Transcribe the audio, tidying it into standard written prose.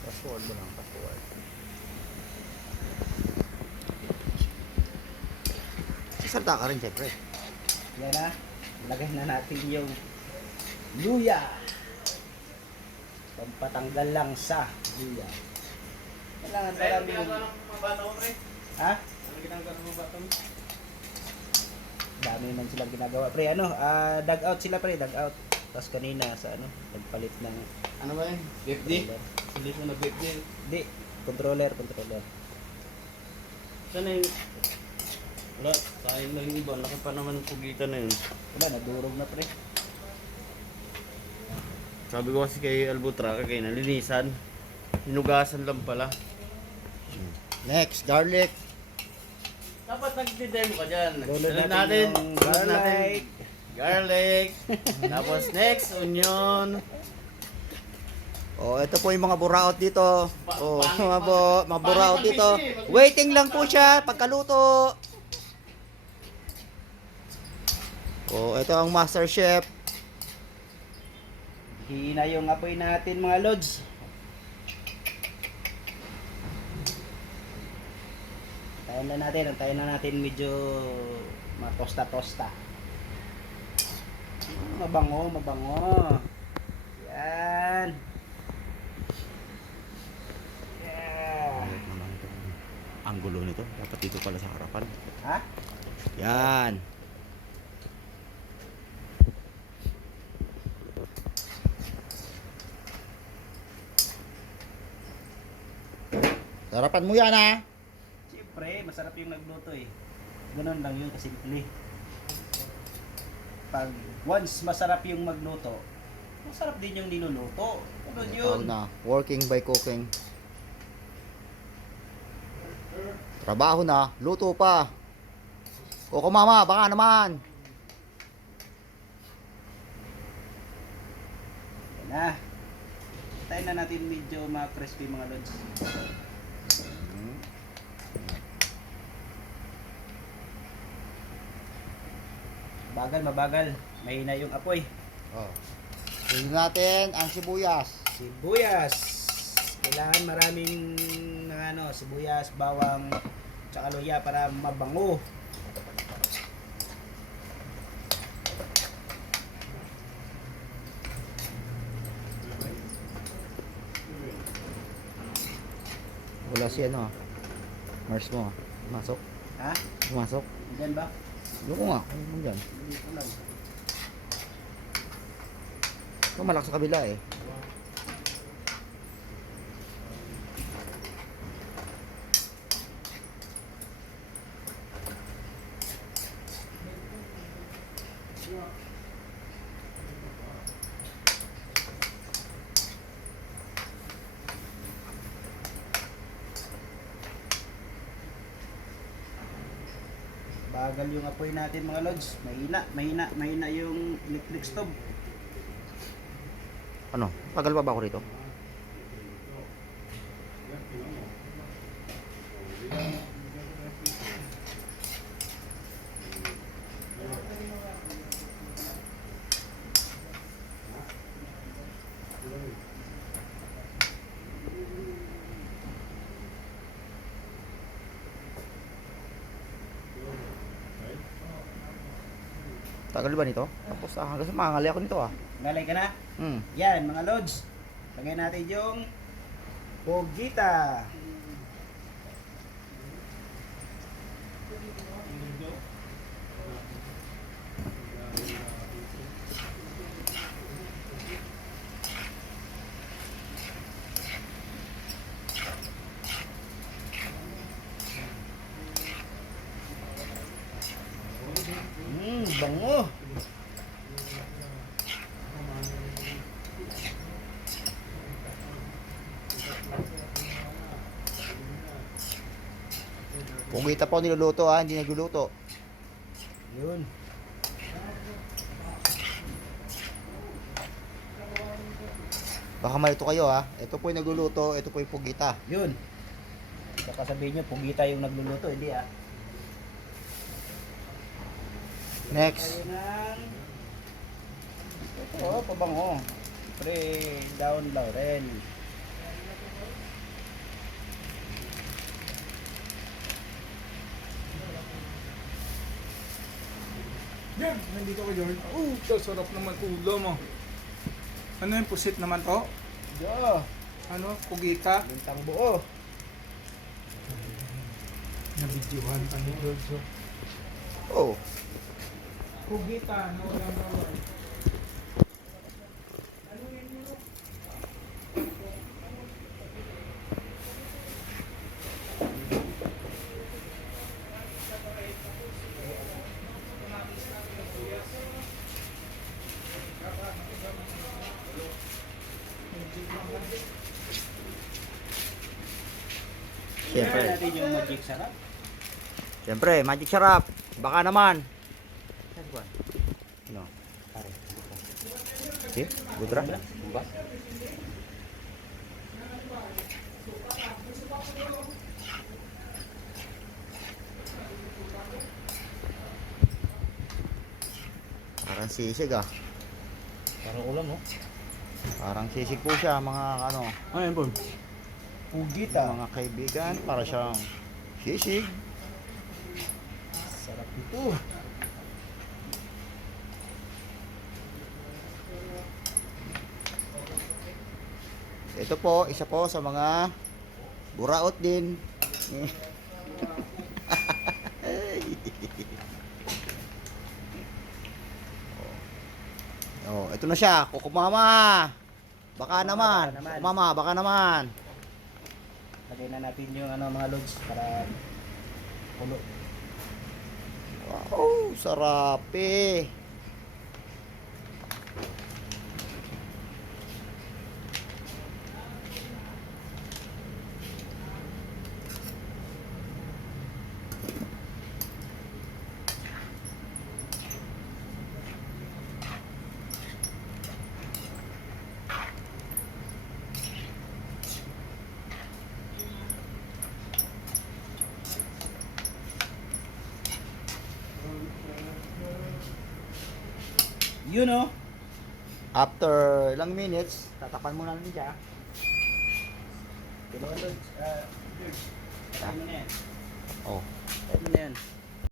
Fast forward mo lang, fast forward. Sasalta ka rin, syempre. Yan na. Lagay na natin yung luya. Pampatanggal lang sa luya. Kailangan marami yung... Ha? Dami man silang ginagawa. Pre, ano? Dug out sila, pre. Dug out. Tapos kanina sa ano, nagpalit ng... Ano ba yun? BFD? Hindi mo na BFD. Hindi. Controller. Saan na yung... Wala, sayang lang yung iba. Laki pa naman ang pugitan na yun. Wala, nadurog na, pre. Sabi ko kasi kay Albutra, kay nalinisan. Hinugasan lang pala. Next, garlic. Dapat nag-demo ka dyan. Gulod Sunod natin yung garlic. Garlic. Tapos next, onion. Oh, ito po yung mga buraot dito. Oh, mga buraot dito. Waiting lang po siya pagkaluto. Oh, ito ang Master Chef. Hina yung apoy natin, mga lods. Antayin na natin medyo matosta-tosta. Mabango. Yan. Yeah. Ang gulo nito. Dapat dito pala sa harapan. Ha? Yan. Sarapan mo yan, ha? Siyempre, masarap yung nagluto eh. Ganun lang yun, kasimple. Pag once masarap yung magluto, masarap din yung niluluto. Ganun yun. Tawag na, working by cooking. Trabaho na, luto pa. Koko mama, baka naman. Yan na. Tayo na natin medyo ma-crispy, mga lods. Mabagal. Mahina yung apoy. Oh. Tingnan natin ang sibuyas. Sibuyas. Kailangan maraming sibuyas, bawang, tsaka luya para mabango. Wala si ano, Mars mo. Masok. Ha? Masok. Diyan ba? Loko nga. Ano dyan? Dito lang. Ito malak sa kabila eh. Bagal yung apoy natin, mga lods. Mahina yung electric stove. Ano? Tagal pa ba ako rito? Tagal ba nito? Tapos hanggang sa mangali ako nito ah. Galay ka na? Hmm. Yan, mga lods. Lagay natin yung pogita. Bango. Pugita pa ako niluluto ah, hindi nagluluto. Yun. Baka malito kayo ah. Ito po yung nagluluto, ito po yung pugita. Yun. Baka sabihin nyo, pugita yung nagluluto. Hindi ah. Next. Tayo ng... Ito, pabango. Pre, down laurel. Yan, nandito ko dyan. Sarap naman ulo mo. Ano yung pusit naman to? Yo, Ano, kugita? bintang buo. Nabidyohan pa ni Jojo. Oh, Kugita, no walang bawal. siyempre. Tingnan natin yung magic sarap. Siyempre, magic sarap. Baka naman. Ano? Pare. Okay, butra. Ba? Parang sisig ah. Parang ulam, no? Parang sisig po siya, mga ano. Ano yun po? Kugita. Mga kaibigan, para siyang sisig. Sarap ito. Ito po, isa po sa mga buraot din. Oh, ito na siya, kukumama. Baka naman, Baka naman. kukumama, baka naman. Lagay na natin yung ano, mga logs para pulo. Wow, sarap eh. You know? After ilang minutes, tatapan mo na lang siya. Diba, logs? Tayo mo na yan. Oh, Tayo mo na yan.